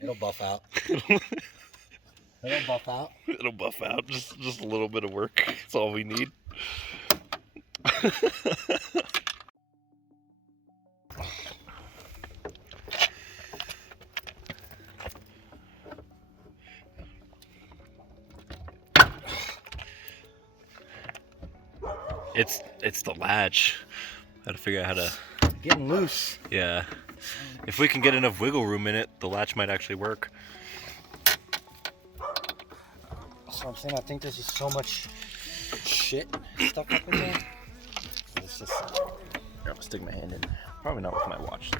It'll buff out. It'll buff out. It'll buff out. Just a little bit of work. That's all we need. It's the latch. Gotta figure out how to... Getting loose. Yeah. If we can get enough wiggle room in it, the latch might actually work. That's what I'm saying. I think there's just so much shit stuck up in there. It's just... Here, I'll stick my hand in. Probably not with my watch.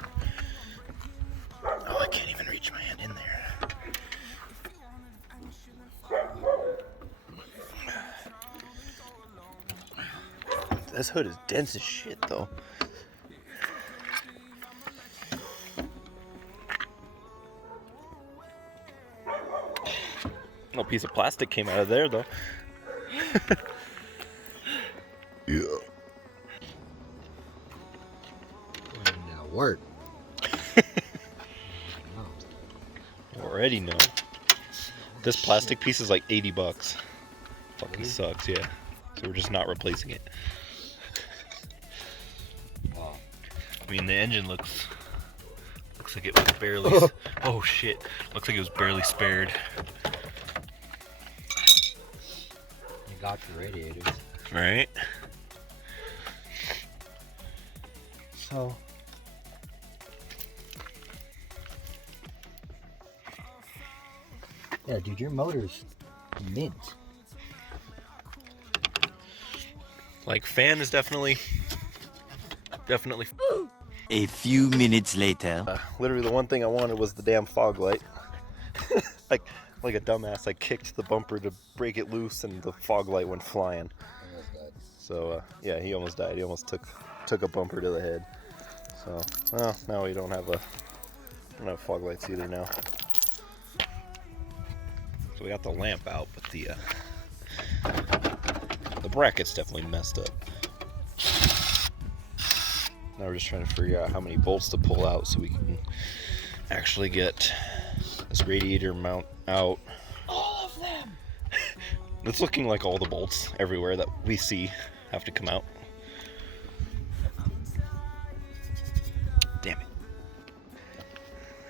Oh, I can't even reach my hand in there. This hood is dense as shit, though. No piece of plastic came out of there, though. Yeah. Now work. Already know. This plastic piece is like $80. Fucking sucks, yeah. So we're just not replacing it. Wow. I mean, the engine looks like it was barely... Oh shit. Looks like it was barely spared. You got your radiators. Right? So... Yeah, dude, your motor's mint. Like, fan is definitely... A few minutes later. Literally the one thing I wanted was the damn fog light. like a dumbass, I kicked the bumper to break it loose and the fog light went flying. So yeah, he almost died. He almost took a bumper to the head. So well, now we don't have fog lights either now. So we got the lamp out, but the bracket's definitely messed up. Now we're just trying to figure out how many bolts to pull out so we can actually get this radiator mount out. All of them! It's looking like all the bolts everywhere that we see have to come out. Damn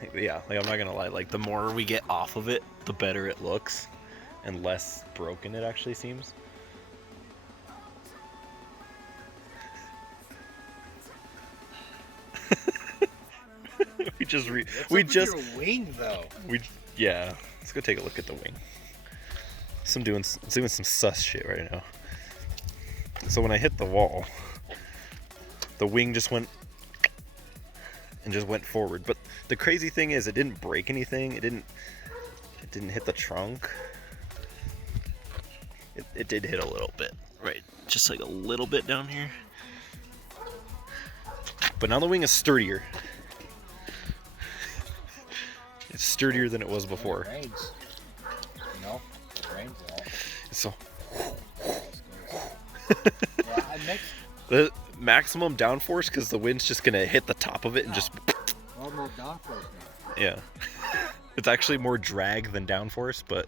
it. Yeah, like I'm not gonna lie, like the more we get off of it, the better it looks and less broken it actually seems. Your wing though. Yeah. Let's go take a look at the wing. I'm doing some sus shit right now. So when I hit the wall, the wing just went forward. But the crazy thing is, it didn't break anything. It didn't hit the trunk. It did hit a little bit, right? Just like a little bit down here. But now the wing is sturdier. It's sturdier than it was before. It rains. You know? It rains a lot. So Yeah, the maximum downforce, because the wind's just gonna hit the top of it and just... Or more downforce now. Yeah. It's actually more drag than downforce, but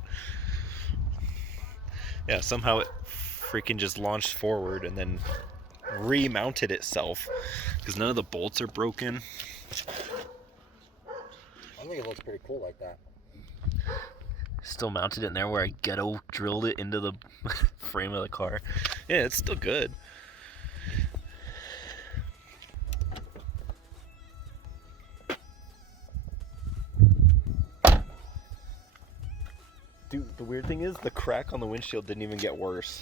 yeah, somehow it freaking just launched forward and then remounted itself because none of the bolts are broken. I think it looks pretty cool like that. Still mounted it in there where I ghetto drilled it into the frame of the car. Yeah, it's still good. Dude, the weird thing is the crack on the windshield didn't even get worse.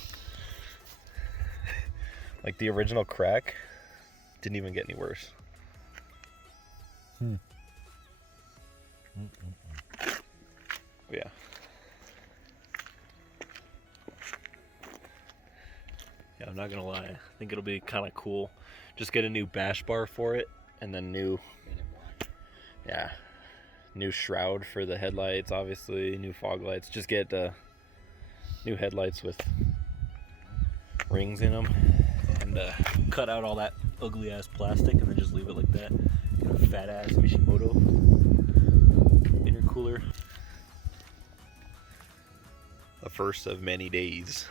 Like the original crack didn't even get any worse. Yeah. Yeah, I'm not gonna lie. I think it'll be kind of cool. Just get a new bash bar for it, and then new shroud for the headlights, obviously, new fog lights. Just get new headlights with rings in them, and and cut out all that ugly ass plastic and then just leave it like that. Fat ass Mishimoto intercooler. The first of many days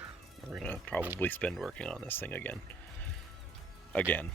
we're gonna probably spend working on this thing again. Again.